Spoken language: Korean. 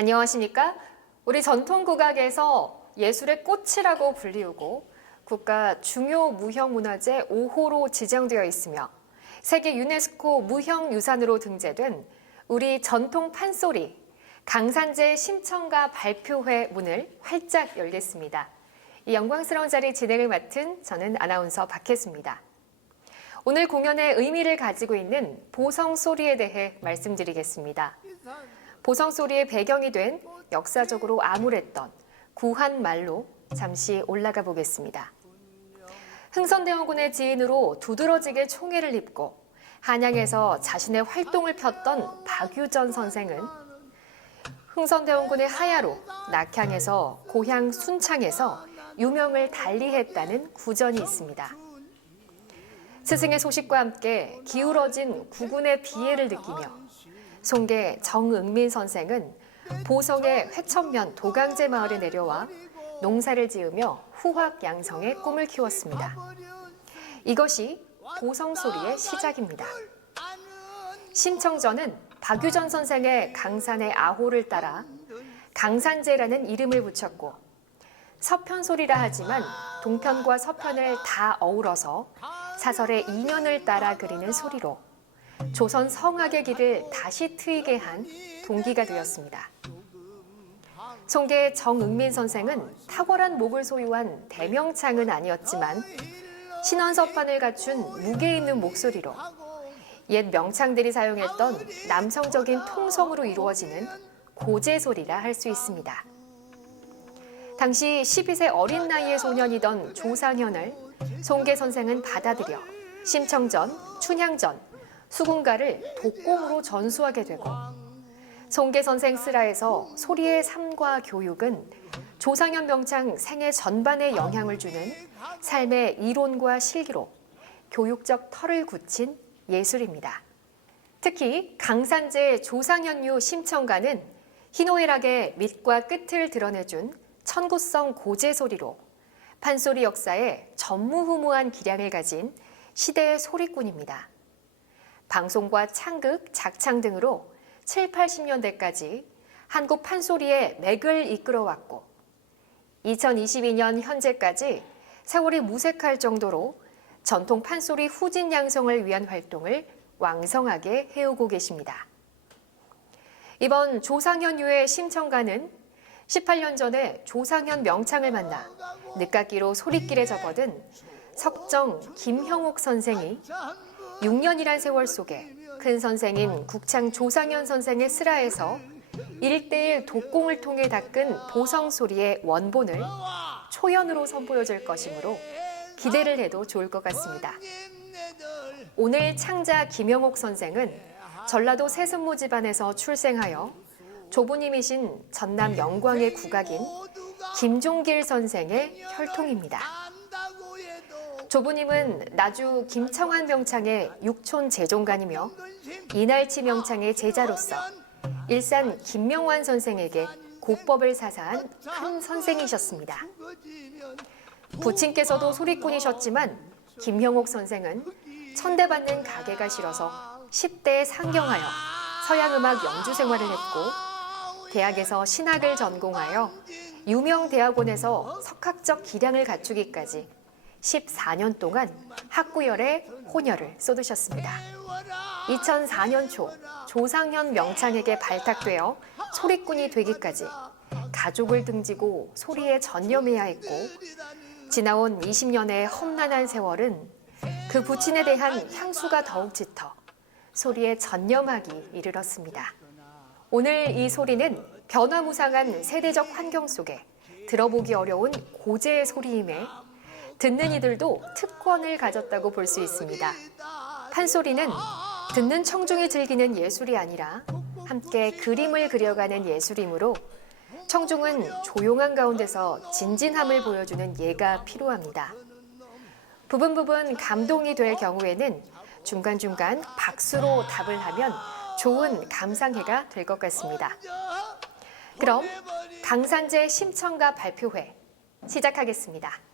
안녕하십니까? 우리 전통 국악에서 예술의 꽃이라고 불리우고 국가 중요 무형 문화재 5호로 지정되어 있으며 세계 유네스코 무형 유산으로 등재된 우리 전통 판소리 강산재 신청과 발표회 문을 활짝 열겠습니다. 이 영광스러운 자리 진행을 맡은 저는 아나운서 박혜수입니다. 오늘 공연의 의미를 가지고 있는 보성 소리에 대해 말씀드리겠습니다. 보성 소리의 배경이 된 역사적으로 암울했던 구한 말로 잠시 올라가 보겠습니다. 흥선대원군의 지인으로 두드러지게 총애를 입고 한양에서 자신의 활동을 폈던 박유전 선생은 흥선대원군의 하야로 낙향에서 고향 순창에서 유명을 달리했다는 구전이 있습니다. 스승의 소식과 함께 기울어진 구군의 비애를 느끼며 송계 정응민 선생은 보성의 회천면 도강제 마을에 내려와 농사를 지으며 후학 양성의 꿈을 키웠습니다. 이것이 보성 소리의 시작입니다. 심청전은 박유전 선생의 강산의 아호를 따라 강산제라는 이름을 붙였고 서편소리라 하지만 동편과 서편을 다 어우러서 사설의 인연을 따라 그리는 소리로 조선 성악의 길을 다시 트이게 한 동기가 되었습니다. 송계 정응민 선생은 탁월한 목을 소유한 대명창은 아니었지만 신원서판을 갖춘 무게 있는 목소리로 옛 명창들이 사용했던 남성적인 통성으로 이루어지는 고제 소리라 할 수 있습니다. 당시 12세 어린 나이의 소년이던 조상현을 송계 선생은 받아들여 심청전, 춘향전, 수군가를 독공으로 전수하게 되고 송계 선생 슬하에서 소리의 삶과 교육은 조상현 명창 생애 전반에 영향을 주는 삶의 이론과 실기로 교육적 털을 굳힌 예술입니다. 특히 강산제 조상현유 심청가는 희노애락의 밑과 끝을 드러내준 천구성 고제 소리로 판소리 역사에 전무후무한 기량을 가진 시대의 소리꾼입니다. 방송과 창극, 작창 등으로 7, 80년대까지 한국 판소리의 맥을 이끌어왔고 2022년 현재까지 세월이 무색할 정도로 전통 판소리 후진 양성을 위한 활동을 왕성하게 해오고 계십니다. 이번 조상현유의 심청가는 18년 전에 조상현 명창을 만나 늦깎이로 소리길에 접어든 석정 김형옥 선생이 6년이란 세월 속에 큰 선생인 국창 조상현 선생의 슬하에서 1대1 독공을 통해 닦은 보성 소리의 원본을 초연으로 선보여줄 것이므로 기대를 해도 좋을 것 같습니다. 오늘 창자 김영옥 선생은 전라도 세순모 집안에서 출생하여 조부님이신 전남 영광의 국악인 김종길 선생의 혈통입니다. 조부님은 나주 김청환 명창의 육촌 재종관이며 이날치 명창의 제자로서 일산 김명환 선생에게 고법을 사사한 큰 선생이셨습니다. 부친께서도 소리꾼이셨지만 김형옥 선생은 천대받는 가게가 싫어서 10대에 상경하여 서양음악 연주 생활을 했고 대학에서 신학을 전공하여 유명 대학원에서 석학적 기량을 갖추기까지 14년 동안 학구열에 혼혈을 쏟으셨습니다. 2004년 초 조상현 명창에게 발탁되어 소리꾼이 되기까지 가족을 등지고 소리에 전념해야 했고 지나온 20년의 험난한 세월은 그 부친에 대한 향수가 더욱 짙어 소리에 전념하기 이르렀습니다. 오늘 이 소리는 변화무쌍한 세대적 환경 속에 들어보기 어려운 고제의 소리임에 듣는 이들도 특권을 가졌다고 볼 수 있습니다. 판소리는 듣는 청중이 즐기는 예술이 아니라 함께 그림을 그려가는 예술이므로 청중은 조용한 가운데서 진진함을 보여주는 예가 필요합니다. 부분 부분 감동이 될 경우에는 중간중간 박수로 답을 하면 좋은 감상회가 될 것 같습니다. 그럼 강산제 심청가 발표회 시작하겠습니다.